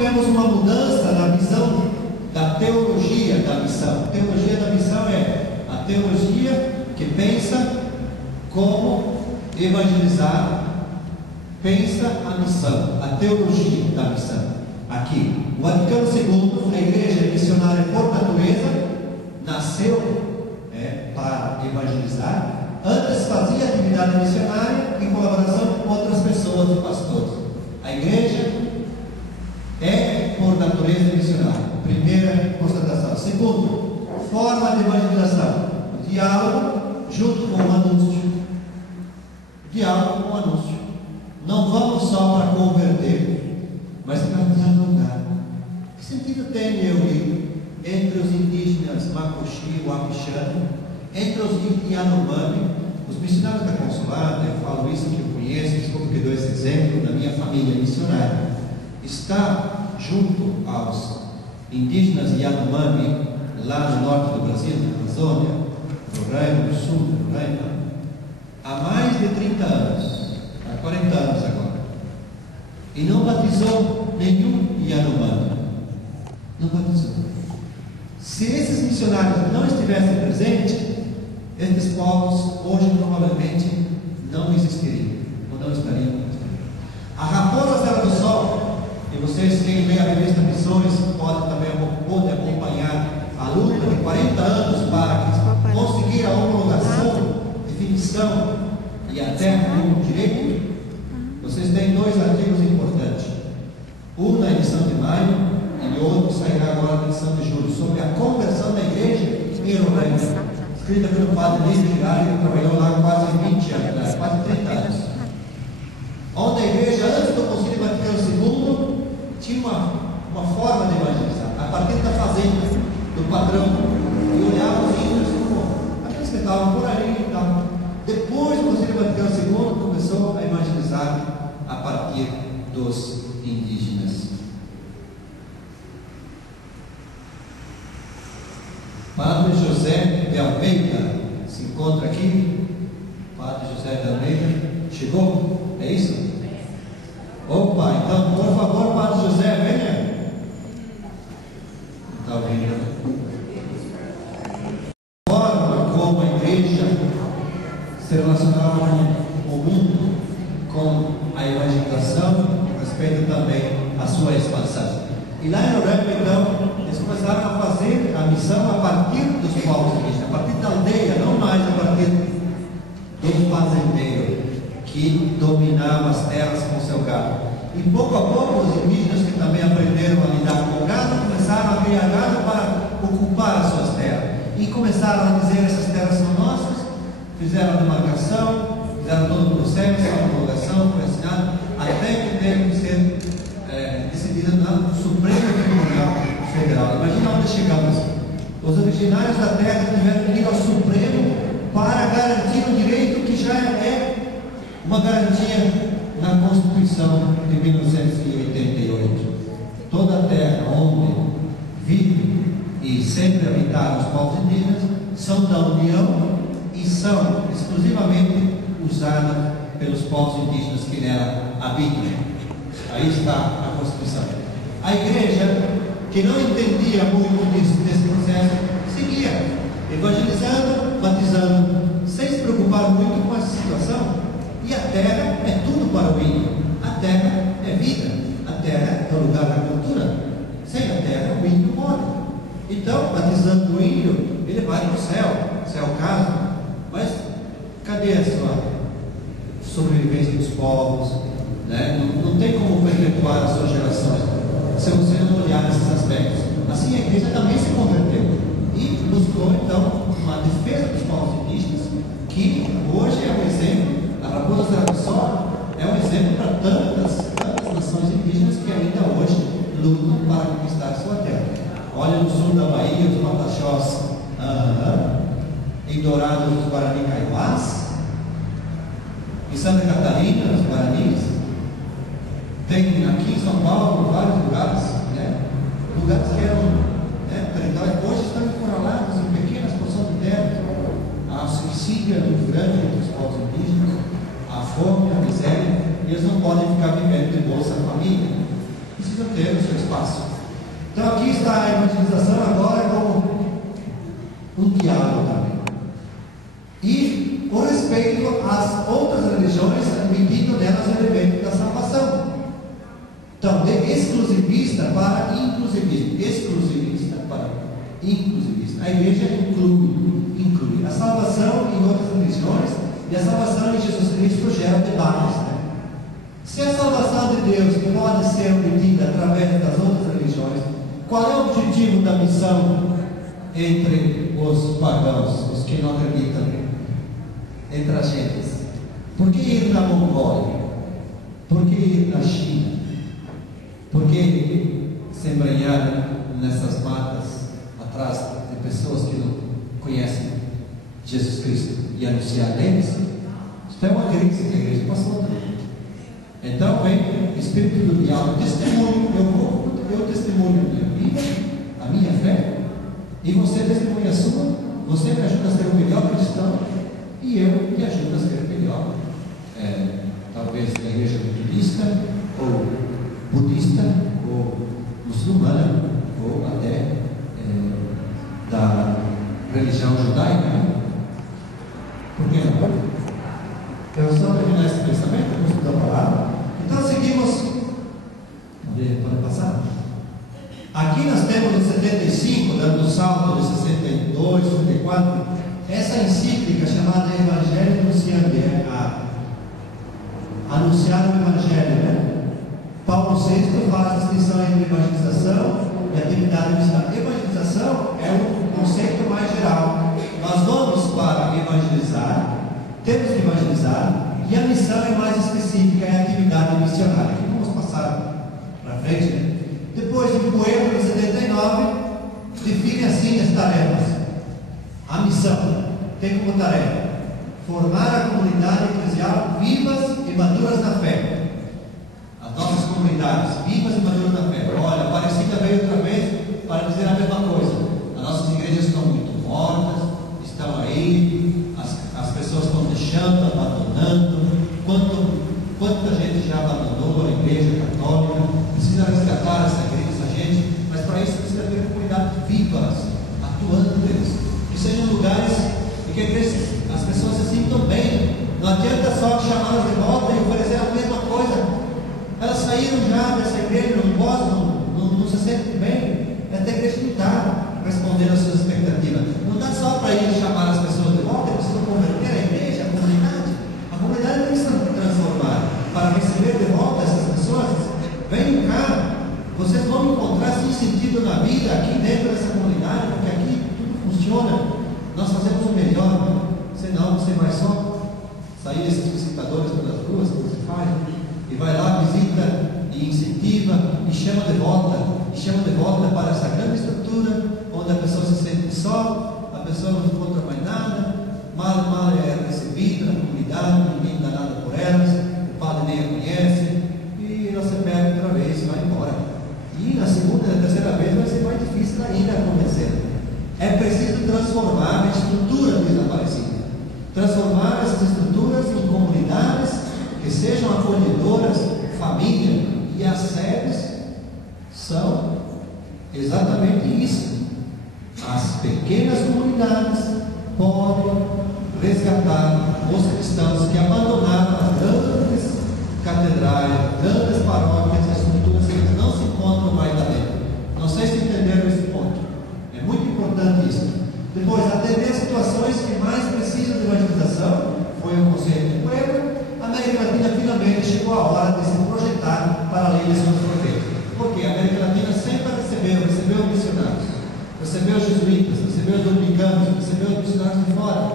tivemos uma mudança na visão da teologia da missão. A teologia da missão é a teologia que pensa como evangelizar, pensa a missão, a teologia da missão. Aqui, o Vaticano II, a igreja missionária por natureza, nasceu para evangelizar. Antes fazia atividade missionária em colaboração com outras pessoas e pastores. A igreja é por natureza missionária. Primeira constatação. Segundo, forma de evangelização: o diálogo junto com o anúncio. Diálogo com o anúncio. Não vamos só para converter, mas para dialogar. Que sentido tem eu ir entre os indígenas Macuxi, Wapixana, entre os Yanomami, os missionários da Consolata? Eu falo isso que eu conheço, desculpa que dou esse exemplo da minha família missionária. Está junto aos indígenas Yanomami, lá no norte do Brasil, na Amazônia, no Rio do Sul, no Rio, há mais de 30 anos, há 40 anos agora, e não batizou nenhum Yanomami. Não batizou. Se esses missionários não estivessem presentes, esses povos hoje provavelmente não existiriam, ou não estariam. A Raposa Serra do Sol, e vocês, quem lê a revista Missões, podem acompanhar a luta de 40 anos para conseguir a homologação, definição e até o direito. Vocês têm dois artigos importantes, um na edição de maio e outro sairá agora na edição de julho, sobre a conversão da igreja em Roraima, escrita pelo padre Lídio Girardi, que trabalhou lá quase 20 anos, quase 30 anos, onde a igreja, antes do Concílio Vaticano II, tinha uma forma de evangelizar, a partir da fazenda, do patrão, e olhava os índios como aqueles que estavam por aí e tal. Depois do Concílio Vaticano II, começou a evangelizar a partir dos indígenas. Padre José de Almeida se encontra aqui. Padre José de Almeida chegou? É isso? Opa, então por favor, Padre José, venha. Está ouvindo? A forma como a igreja se relacionava com o mundo, com a evangelização, respeita também a sua expansão. E lá em Roraima, então, eles começaram a fazer a missão a partir dos povos indígenas, a partir da aldeia, não mais a partir do fazendeiro que dominava as terras com seu gado. E pouco a pouco os indígenas, que também aprenderam a lidar com o gado, começaram a criar gado para ocupar as suas terras. E começaram a dizer: essas terras são nossas, fizeram a demarcação, fizeram todo o processo, a homologação, foi assinado, até que teve que ser decidida no Supremo Tribunal Federal. Imagina onde chegamos. Os originários da terra tiveram que ir ao Supremo para garantir um direito que já é uma garantia na Constituição de 1988. Toda a terra onde vive e sempre habitaram os povos indígenas são da União e são exclusivamente usadas pelos povos indígenas que nela habitam. Aí está a Constituição. A igreja, que não entendia muito desse processo, seguia evangelizando, batizando, sem se preocupar muito com essa situação. E a terra é tudo para o índio. A terra é vida. A terra é o lugar da cultura. Sem a terra, o índio morre. Então, batizando o índio, ele vai para o céu, se é o caso. Mas cadê a sua sobrevivência dos povos? Não tem como perpetuar as suas gerações se você não olhar esses aspectos. Assim, a igreja também se converteu e buscou então uma defesa dos povos indígenas, que hoje é um exemplo. A Raposa Serra do Sol é um exemplo para tantas nações indígenas que ainda hoje lutam para conquistar sua terra. Olha no sul da Bahia, os Mataxós, em Dourados, os Guarani Kaiowás, em Santa Catarina, os Guaranis. Tem aqui em São Paulo vários lugares, lugares que eram territórios, hoje estão encurralados em pequenas porções de terra. A asfixia muito grande entre os povos indígenas, a fome, a miséria, eles não podem ficar vivendo de Bolsa Família. precisam ter o seu espaço. Então aqui está a evangelização agora como um diálogo também. E com respeito às outras religiões, admitindo nelas o elemento da salvação. Então, de exclusivista para inclusivista. Exclusivista para inclusivista. A igreja inclui a salvação em outras religiões, e a salvação em Jesus Cristo gera debates, né? Se a salvação de Deus pode ser obtida através das outras religiões, qual é o objetivo da missão entre os pagãos, os que não acreditam, entre as gentes? Por que ir na Mongólia? Por que ir na China? Por que se embrenhar nessas matas atrás de pessoas que não conhecem Jesus Cristo e anunciar eles? Isso é uma crise que a igreja passou. Então vem o espírito do diálogo, testemunho. Eu testemunho a minha vida, a minha fé, e você testemunha a sua. Você me ajuda a ser o melhor cristão, e eu te ajudo a ser o melhor, talvez da igreja metodista, ou budista, ou muçulmana, ou até da religião judaica. Por que não? Eu só terminar esse pensamento, vamos estudar a palavra. Então seguimos. Pode passar? Aqui nós temos no 75, dando um salto de 62, 64, essa encíclica chamada Evangelho Anunciante, anunciar o Evangelho, né? Paulo VI faz a distinção entre evangelização e atividade missionária. Evangelização é um conceito mais geral. Nós vamos para evangelizar, temos que evangelizar, e a missão é mais específica, é a atividade missionária. Aqui vamos passar para frente, né? Depois, o Coelho, no 79, define assim as tarefas. A missão tem como tarefa formar a comunidade eclesial vivas e maduras na fé. As nossas comunidades vivas e maduras na fé. Olha, a Aparecida veio outra vez para dizer a mesma coisa. As nossas igrejas estão muito mortas, estão aí, as pessoas estão deixando, abandonando. Quanta gente já abandonou a igreja católica? Precisa resgatar essa gente, mas para isso precisa ter comunidades vivas, atuantes, que sejam lugares em que as pessoas se sintam bem. Não adianta só chamá-las de volta e oferecer a mesma coisa. Elas saíram já dessa igreja, não se sentem bem. Essa igreja não está respondendo às suas expectativas. Não dá só para ir chamar as pessoas de volta, precisam converter a igreja, a comunidade. A comunidade tem que se transformar para receber de volta essas pessoas. Venham cá, vocês vão encontrar sim sentido na vida aqui dentro dessa comunidade, porque aqui tudo funciona. Nós fazemos o melhor, senão você vai só sair esses visitadores pelas ruas que você faz, e vai lá, visita e incentiva e chama de volta para essa grande estrutura onde a pessoa se sente só, a pessoa não encontra mais nada, mal é recebida na comunidade, ninguém dá nada por elas, o padre nem a conhece, e você perde outra vez e vai embora. E na segunda e na terceira vez vai ser mais difícil ainda convencer. É preciso transformar a estrutura desaparecida, transformar essas estruturas em comunidades que sejam acolhedoras, família, e as sedes são exatamente isso. As pequenas comunidades podem resgatar os cristãos que abandonaram as grandes catedrais, grandes paróquias, as estruturas que não se encontram mais lá dentro. Não sei se entenderam esse ponto. É muito importante isso. Depois, atender situações que mais precisam de evangelização, foi o conselho do Puebla. A América Latina finalmente chegou a hora de se projetar para além de seus fronteiras. Porque a América Latina sempre recebeu missionários, recebeu jesuítas, recebeu dominicanos, recebeu missionários de fora.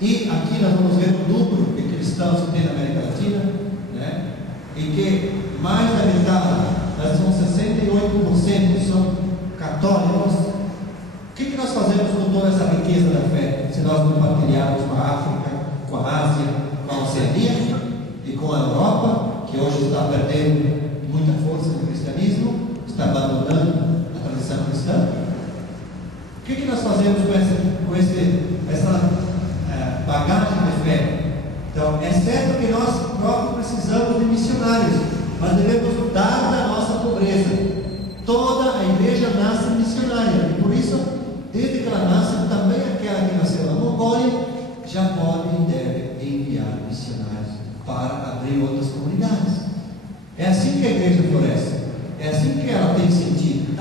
E aqui nós vamos ver o número de cristãos que tem na América Latina, né? E que mais da metade, são 68%, são católicos. O que nós fazemos com toda essa riqueza da fé, se nós não partilharmos com a África, com a Ásia, com a Oceania e com a Europa, que hoje está perdendo muita força no cristianismo, está abandonando a tradição cristã? O que nós fazemos com essa bagagem de fé? Então, é certo que nós próprios precisamos de missionários, mas devemos dar da nossa pobreza. Toda a igreja nasce missionária, e por isso, desde que ela nasce, também aquela que nasceu na Mongólia já pode e deve enviar missionários para abrir outras comunidades. É assim que a igreja floresce, é assim que ela tem sentido,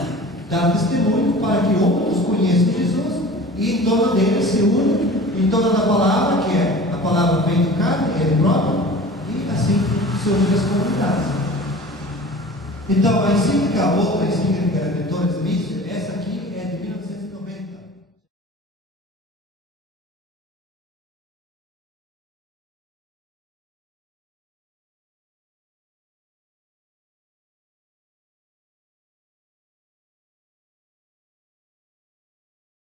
dar testemunho para que outros conheçam Jesus e em torno dele se unam em torno da palavra, que é a palavra feita carne, ele próprio, e assim se unem as comunidades. Então a encíclica, outra encíclica